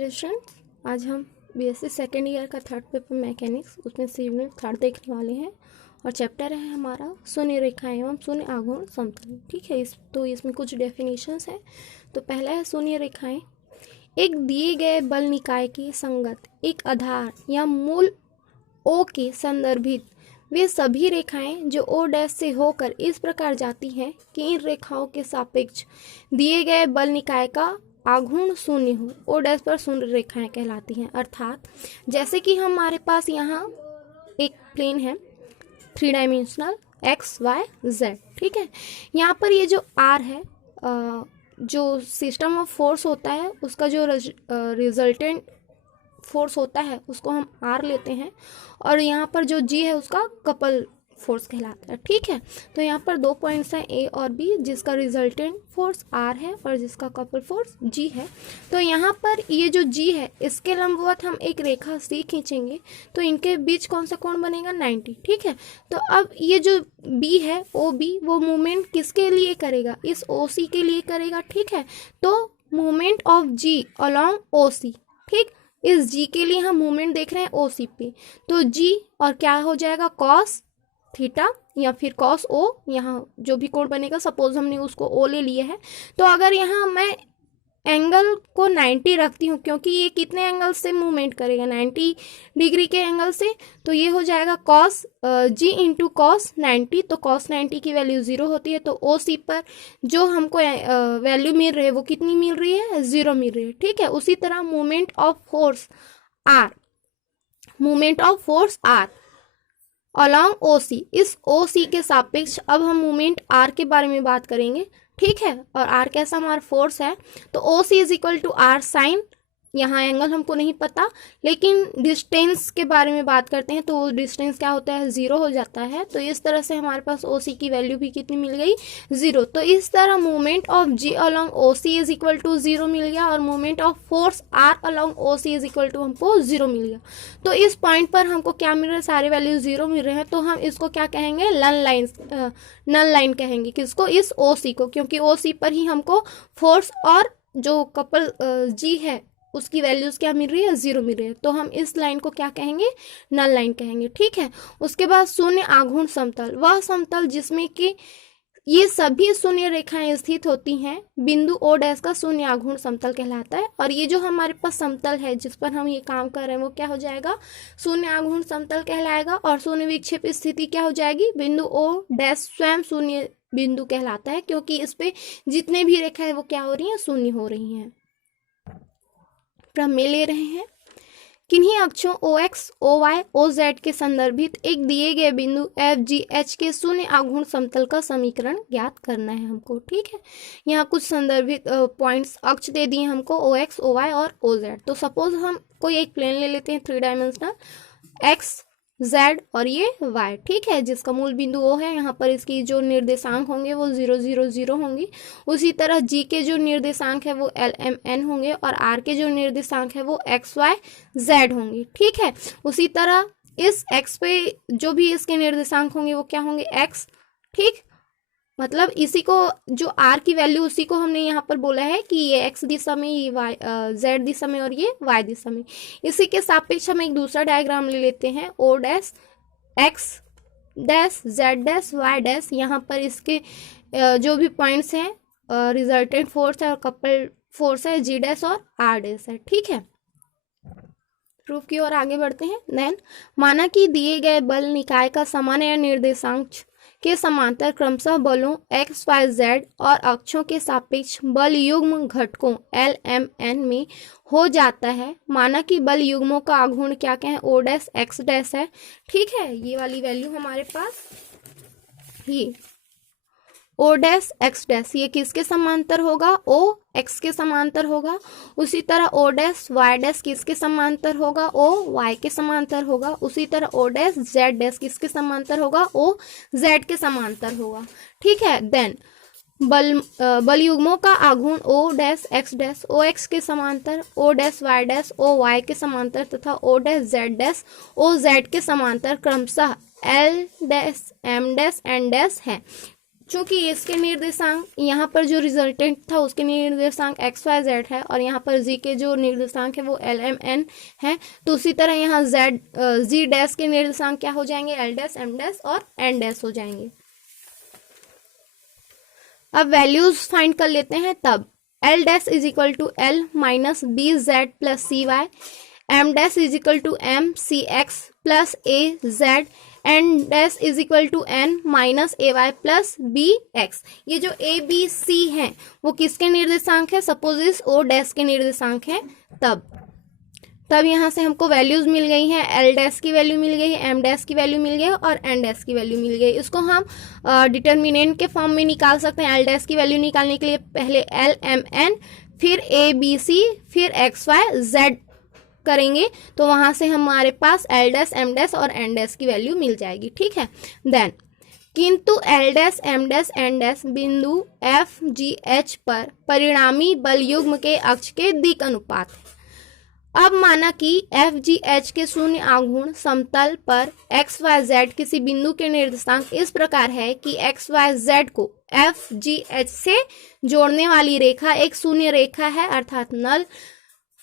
Students, आज हम BSc second year का थर्ड पेपर मैकेनिक्स उसमें सी यूनिट थर्ड देखने वाले हैं और चैप्टर है हमारा शून्य रेखा एवं शून्य आघूर्ण समतल। ठीक है, इसमें कुछ डेफिनेशंस हैं। तो पहला है शून्य रेखाएं। एक दिए गए बल निकाय की संगत एक आधार या मूल ओ के संदर्भित वे सभी रेखाएं जो ओ डैश से होकर इस प्रकार जाती हैं कि इन रेखाओं के सापेक्ष दिए गए बल निकाय का आघूर्ण शून्य हो, ओ डैश पर शून्य रेखाएं कहलाती हैं। अर्थात जैसे कि हमारे पास यहाँ एक प्लेन है 3 डायमेंशनल एक्स वाई जेड। ठीक है, यहाँ पर ये जो आर है, जो सिस्टम ऑफ फोर्स होता है उसका जो रिजल्टेंट फोर्स होता है उसको हम आर लेते हैं और यहाँ पर जो जी है उसका कपल फोर्स कहलाता है। ठीक है, तो यहाँ पर 2 पॉइंट्स हैं ए और बी, जिसका रिजल्टेंट फोर्स आर है और जिसका कपल फोर्स जी है। तो यहाँ पर ये जो जी है इसके लंबवत हम एक रेखा सी खींचेंगे तो इनके बीच कौन सा कोण बनेगा 90। ठीक है, तो अब ये जो बी है ओ बी, वो मूवमेंट किसके लिए करेगा, इस ओ सी के लिए करेगा। ठीक है, तो movement of G along O सी, ठीक, इस जी के लिए हम मूवमेंट देख रहे हैं ओ सी पे, तो जी और क्या हो जाएगा कॉस थीटा या फिर कॉस ओ, यहाँ जो भी कोण बनेगा, सपोज हमने उसको ओ ले लिया है। तो अगर यहाँ मैं एंगल को 90 रखती हूँ, क्योंकि ये कितने एंगल से मूवमेंट करेगा 90 डिग्री के एंगल से, तो ये हो जाएगा कॉस जी इंटू कॉस 90। तो कॉस 90 की वैल्यू 0 होती है, तो ओ सी पर जो हमको वैल्यू मिल रही है वो कितनी मिल रही है, 0 मिल रही है। ठीक है, उसी तरह movement of force are along O C, इस ओ सी के सापेक्ष अब हम मूवमेंट आर के बारे में बात करेंगे। ठीक है, और आर कैसा हमारा फोर्स है, तो O C is equal to r sine, यहाँ एंगल हमको नहीं पता, लेकिन डिस्टेंस के बारे में बात करते हैं तो डिस्टेंस क्या होता है 0 हो जाता है। तो इस तरह से हमारे पास ओ सी की वैल्यू भी कितनी मिल गई 0। तो इस तरह movement of G along O C is equal to 0 मिल गया और movement of force are along O C is equal to हमको 0 मिल गया। तो इस पॉइंट पर हमको क्या मिल रहा है, सारे वैल्यू 0 मिल रहे हैं, तो हम इसको क्या कहेंगे, नल लाइन कहेंगे। किसको, इस ओ सी को, क्योंकि ओ सी पर ही हमको फोर्स और जो कपल जी है उसकी वैल्यूज क्या मिल रही है, 0 मिल रही है। तो हम इस लाइन को क्या कहेंगे, नल लाइन कहेंगे। ठीक है, उसके बाद शून्य आघूर्ण समतल, वह समतल जिसमें कि ये सभी शून्य रेखाएं स्थित होती हैं, बिंदु ओ डैश का शून्य आघूर्ण समतल कहलाता है। और ये जो हमारे पास समतल है जिस पर हम ये काम कर रहे हैं वो क्या हो जाएगा, शून्य आघूर्ण समतल कहलाएगा। और शून्य विक्षेप स्थिति क्या हो जाएगी, बिंदु ओ डैश स्वयं शून्य बिंदु कहलाता है, क्योंकि इस पे जितने भी रेखा है वो क्या हो रही है, शून्य हो रही हैं। प्रमेय ले रहे हैं, किन्हीं अक्षों O X O Y O Z के संदर्भित एक दिए गए बिंदु एफ जी एच के शून्य आघूर्ण समतल का समीकरण ज्ञात करना है हमको। ठीक है, यहाँ कुछ संदर्भित पॉइंट्स अक्ष दे दिए हमको ओ एक्स ओ वाई और ओ जेड। तो सपोज हम कोई एक प्लेन ले लेते हैं 3 डायमेंशनल एक्स जेड और ये वाई। ठीक है, जिसका मूल बिंदु ओ है, यहाँ पर इसकी जो निर्देशांक होंगे वो 0 0 0 होंगी। उसी तरह जी के जो निर्देशांक है वो एल एम एन होंगे और आर के जो निर्देशांक है वो एक्स वाई जेड होंगी। ठीक है, उसी तरह इस एक्स पे जो भी इसके निर्देशांक होंगे वो क्या होंगे, एक्स। ठीक, मतलब इसी को जो आर की वैल्यू उसी को हमने यहाँ पर बोला है कि ये एक्स दिशा में, ये वाई जेड दिशा में और ये वाई दिशा में। इसी के सापेक्ष हम एक दूसरा डायग्राम ले लेते हैं, O dash X dash Z dash Y dash. यहाँ पर इसके जो भी पॉइंट्स हैं, रिजल्टेंट फोर्स है और कपल फोर्स है, जी डैश और आर डैश है। ठीक है, प्रूफ की ओर आगे बढ़ते हैं। देन माना कि दिए गए बल निकाय का समान या निर्देशांक के समांतर क्रमशः बलों एक्स वाई जेड और अक्षों के सापेक्ष बल युग्म घटकों एल एम एन में हो जाता है। माना कि बल युग्मों का आघूर्ण क्या क्या है, ओ डैश एक्स डैश है। ठीक है, ये वाली वैल्यू हमारे पास, ये ओ डैश एक्स डैश ये किसके समांतर होगा, ओ एक्स के समांतर होगा। उसी तरह ओ डैश वाई डैश किसके समांतर होगा, ओ वाई के समांतर होगा। उसी तरह ओ डैश जेड डैश किसके समांतर होगा, ओ जेड के समांतर होगा। ठीक है, देन बल युग्मों का आघूर्ण O dash X dash O X के समांतर, O dash Y dash O Y के समांतर तथा O dash Z dash O Z के समांतर क्रमशः L dash M dash N dash है। चूंकि इसके निर्देशांक यहाँ पर जो रिजल्टेंट था उसके निर्देशांक एक्स वाई जेड है और यहाँ पर जी के जो निर्देशांक है वो एल एम एन है, तो उसी तरह यहाँ जेड जी डैश के निर्देशांक क्या हो जाएंगे, एल डैश एम डैश और एन डैश हो जाएंगे। अब वैल्यूज फाइंड कर लेते हैं। तब L dash is equal to L minus B Z plus C Y, M dash is equal to M C X plus A Z, N dash is equal to N minus A Y plus B X. ये जो A B C हैं वो किसके निर्देशांक है, suppose इस O dash के निर्देशांक हैं। तब यहाँ से हमको वैल्यूज मिल गई हैं, एल डैश की वैल्यू मिल गई है, एम डैश की वैल्यू मिल गई है और एन डैश की वैल्यू मिल गई। इसको हम डिटर्मिनेंट के फॉर्म में निकाल सकते हैं। एल डैश की वैल्यू निकालने के लिए पहले एल एम एन फिर ए बी सी फिर एक्स वाई जेड करेंगे, तो वहां से हमारे पास एल डैश एम डैश और एन डैश की वैल्यू मिल जाएगी। ठीक है, देन किंतु L dash M dash N dash बिंदु एफ जी एच पर परिणामी बल युग्म के अक्ष के दिक् अनुपात है। अब माना कि एफ जी एच के शून्य आघूर्ण समतल पर एक्स वाई जेड किसी बिंदु के निर्देशांक इस प्रकार है कि एक्स वाई जेड को एफ जी एच से जोड़ने वाली रेखा एक शून्य रेखा है अर्थात नल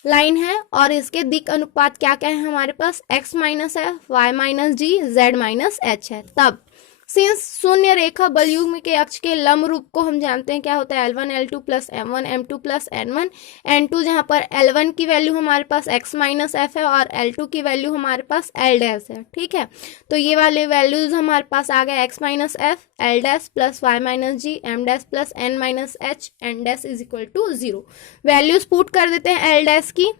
लाइन है, और इसके दिक् अनुपात क्या क्या है हमारे पास, x minus f, y minus जी, जेड माइनस एच है। तब सिंस शून्य रेखा बल युग्म के अक्ष के लंब रूप को हम जानते हैं क्या होता है, L1 L2 plus M1 M2 plus N1 N2, जहाँ पर L1 की वैल्यू हमारे पास x माइनस एफ है और L2 की वैल्यू हमारे पास L डैश है। ठीक है, तो ये वाले वैल्यूज हमारे पास आ गए x minus F, L dash plus Y minus G, M dash plus N minus H, N dash is equal to 0। Values put कर देते हैं L डैश की।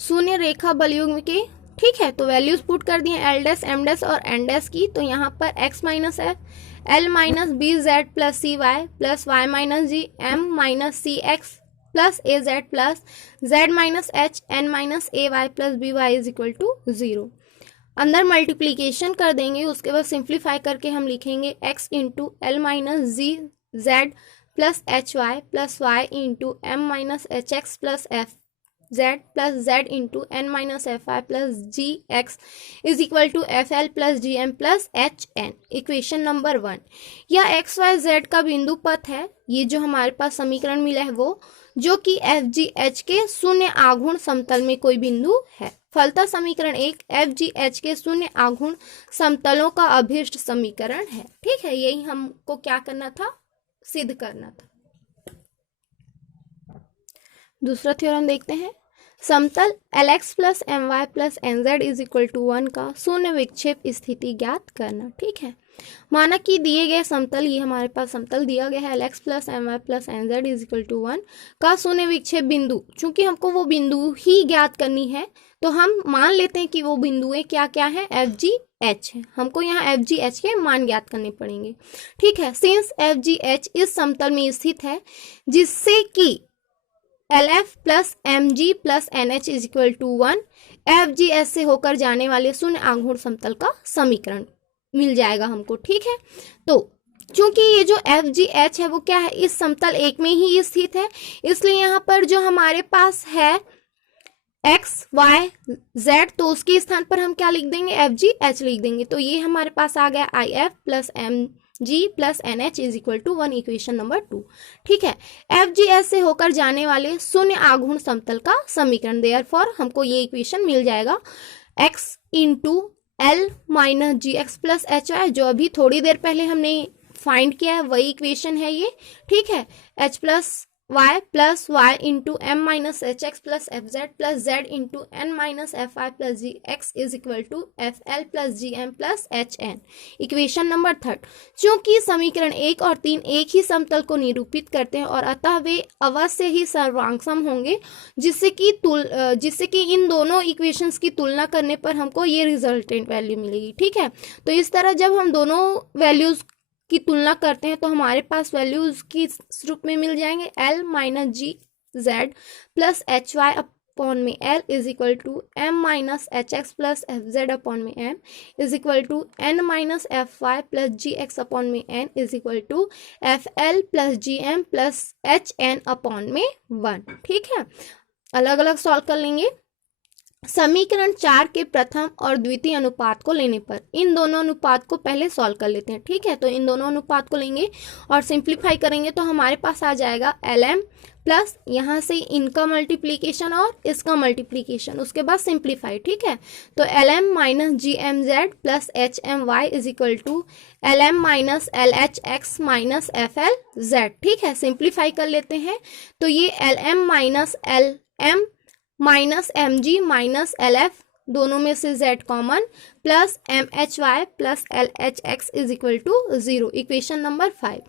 शून्य रेखा बल युग्म की, ठीक है, तो वैल्यूज पुट कर दिए एल डैश एम डैश और एन डैश की। तो यहाँ पर x minus F, L minus B Z plus C Y plus Y minus G, M minus C X plus A Z plus Z minus H, N minus A Y plus B Y is equal to 0। अंदर multiplication कर देंगे, उसके बाद simplify करके हम लिखेंगे x into L minus ji Z plus H Y plus Y into M minus H x plus F Z plus Z into N minus F I plus ji X is equal to F L plus G M plus H N. Equation number 1, यह x Y Z का बिंदु पथ है। ये जो हमारे पास समीकरण मिला है वो जो कि एफ जी एच के शून्य आघूर्ण समतल में कोई बिंदु है। फलतः समीकरण 1 एफ जी एच के शून्य आघूर्ण समतलों का अभीष्ट समीकरण है। ठीक है, यही हमको क्या करना था, सिद्ध करना था। दूसरा थ्योरम देखते हैं। समतल Lx plus M Y plus N Z is equal to 1 का शून्य विक्षेप स्थिति ज्ञात करना। ठीक है, माना कि दिए गए समतल, ये हमारे पास समतल दिया गया है Lx plus M Y plus N Z is equal to 1 का शून्य विक्षेप बिंदु। चूंकि हमको वो बिंदु ही ज्ञात करनी है तो हम मान लेते हैं कि वो बिंदुएं क्या क्या है, एफ जी एच है। हमको यहाँ एफ जी एच के मान ज्ञात करने पड़ेंगे। ठीक है, सिंस एफ जी एच इस समतल में स्थित है जिससे कि L F plus M G plus N H is equal to 1 F G S से होकर जाने वाले शून्य आघूर्ण समतल का समीकरण मिल जाएगा हमको। ठीक है, तो चूंकि ये जो एफ जी एच है वो क्या है, इस समतल एक में ही स्थित है, इसलिए यहाँ पर जो हमारे पास है एक्स वाई जेड, तो उसके स्थान पर हम क्या लिख देंगे, एफ जी एच लिख देंगे। तो ये हमारे पास आ गया I F plus M G plus N H is equal to 1, equation number 2। ठीक है, एफ जी एस से होकर जाने वाले शून्य आघूर्ण समतल का समीकरण, देयरफॉर हमको ये इक्वेशन मिल जाएगा x इंटू एल माइनस जी एक्स प्लस एच वाई, जो अभी थोड़ी देर पहले हमने फाइंड किया है वही इक्वेशन है ये। ठीक है, h plus Y into M minus H x plus F Z plus Z into N minus F I plus ji X is equal to F L plus G M plus H N. Equation number 3, चूंकि समीकरण 1 और 3 एक ही समतल को निरूपित करते हैं और अतः वे अवश्य ही सर्वांगसम होंगे, जिससे कि इन दोनों इक्वेशंस की तुलना करने पर हमको ये रिजल्टेंट वैल्यू मिलेगी। ठीक है, तो इस तरह जब हम दोनों वैल्यूज की तुलना करते हैं तो हमारे पास वैल्यूज की रूप में मिल जाएंगे एल माइनस जी Z plus H y upon में l is equal to m minus H x plus F z upon में m is equal to N minus f y plus ji x upon में n is equal to F L plus G M plus H n upon में 1। ठीक है, अलग अलग solve कर लेंगे। समीकरण 4 के प्रथम और द्वितीय अनुपात को लेने पर इन दोनों अनुपात को पहले सॉल्व कर लेते हैं। ठीक है, तो इन दोनों अनुपात को लेंगे और सिंप्लीफाई करेंगे तो हमारे पास आ जाएगा LM प्लस यहाँ से इनका मल्टीप्लीकेशन और इसका मल्टीप्लीकेशन, उसके बाद सिंप्लीफाई। ठीक है, तो LM minus GMZ plus HMY is equal to LM minus LHX minus FLZ। ठीक है, सिंप्लीफाई कर लेते हैं तो ये LM minus LM minus MG minus LF, दोनों में से Z common, plus MHY plus LHX is equal to 0, equation number 5।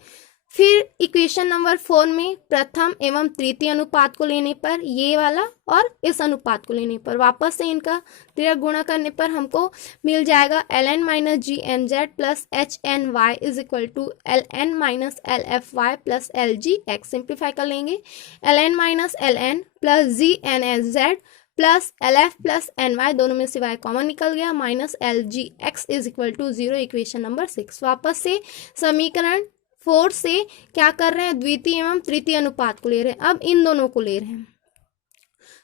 फिर इक्वेशन नंबर 4 में प्रथम एवं तृतीय अनुपात को लेने पर ये वाला और इस अनुपात को लेने पर वापस से इनका त्रिक गुणा करने पर हमको मिल जाएगा LN minus GMZ plus HNY is equal to LN minus LFY plus LGX। Simplify कर लेंगे LN minus LN plus GNZ plus LF plus NY, दोनों में से Y कॉमन निकल गया, minus LGX is equal to 0, equation number 6। वापस से समीकरण 4 से क्या कर रहे हैं, द्वितीय एवं तृतीय अनुपात को ले रहे हैं, अब इन दोनों को ले रहे हैं।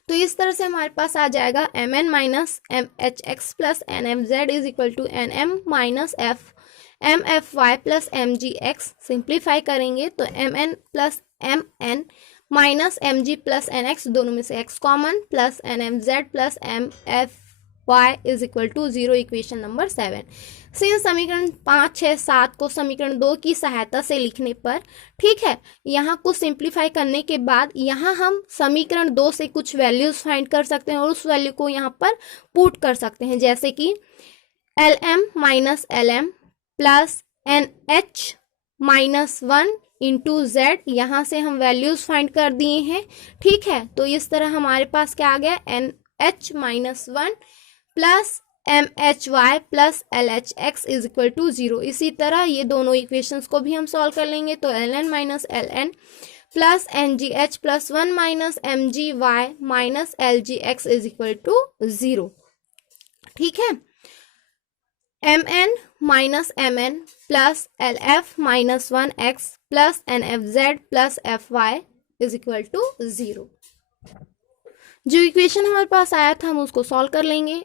तो इस तरह से हमारे पास आ जाएगा MN minus MHX plus NFZ is equal to NM minus MFY plus MGX। Simplify करेंगे तो MN plus MN minus MG plus NX, दोनों में से X common, plus NFZ plus MFY is equal to 0, equation number 7। Since समीकरण 5, 6, 7 को समीकरण 2 की सहायता से लिखने पर, ठीक है, यहाँ को सिंप्लीफाई करने के बाद यहाँ हम समीकरण 2 से कुछ वैल्यूज फाइंड कर सकते हैं और उस वैल्यू को यहाँ पर पुट कर सकते हैं, जैसे कि LM minus LM plus NH minus 1 into Z, यहाँ से हम वैल्यूज फाइंड कर दिए हैं। ठीक है, तो इस तरह हमारे पास क्या आ गया, NH minus 1 plus MHY plus LHX is equal to 0। इसी तरह ये दोनों इक्वेशंस को भी हम सॉल्व कर लेंगे तो LN minus LN plus NGH plus 1 minus MGY minus LGX is equal to 0। ठीक है, MN minus MN plus LF minus 1X plus NFZ plus FY is equal to 0। जो इक्वेशन हमारे पास आया था हम उसको सॉल्व कर लेंगे,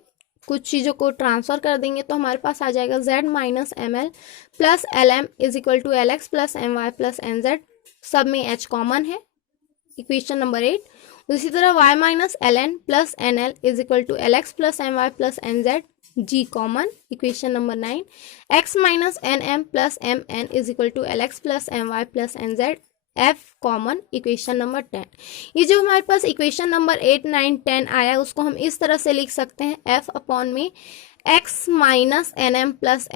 कुछ चीज़ों को ट्रांसफर कर देंगे तो हमारे पास आ जाएगा Z minus ML plus LM is equal to LX plus MY plus NZ, सब में H कॉमन है, इक्वेशन नंबर 8। उसी तरह Y minus LN plus NL is equal to LX plus MY plus NZ, G common, equation number 9। X minus NM plus MN is equal to LX plus MY plus NZ, F common, equation number 10। ये जो हमारे पास equation number 8, 9, 10 आया उसको हम इस तरह से लिख सकते हैं, F अपॉन में X minus NM plus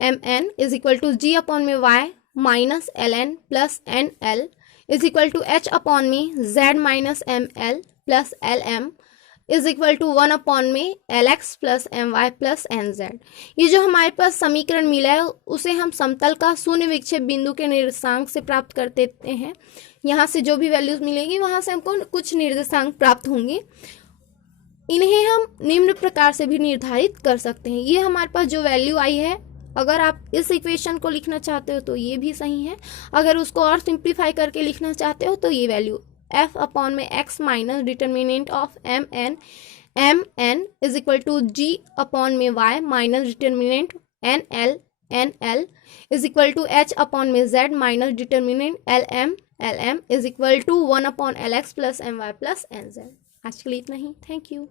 MN is equal to G upon में Y minus LN plus NL is equal to H upon में Z minus ML plus LM is equal to 1 upon में LX plus MY plus NZ। ये जो हमारे पास समीकरण मिला है उसे हम समतल का शून्य विक्षेप बिंदु के निर्देशांक से प्राप्त कर देते हैं। यहाँ से जो भी वैल्यूज मिलेंगी वहाँ से हमको कुछ निर्देशांक प्राप्त होंगे, इन्हें हम निम्न प्रकार से भी निर्धारित कर सकते हैं। ये हमारे पास जो वैल्यू आई है, अगर आप इस इक्वेशन को लिखना चाहते हो तो ये भी सही है, अगर उसको और सिंप्लीफाई करके लिखना चाहते हो तो ये वैल्यू F अपॉन में X minus determinant of MN is equal to G upon में Y minus determinant NL is equal to H upon में Z minus determinant LM is equal to 1 upon LX plus MY plus NZ। आज के लिए इतना ही, thank you.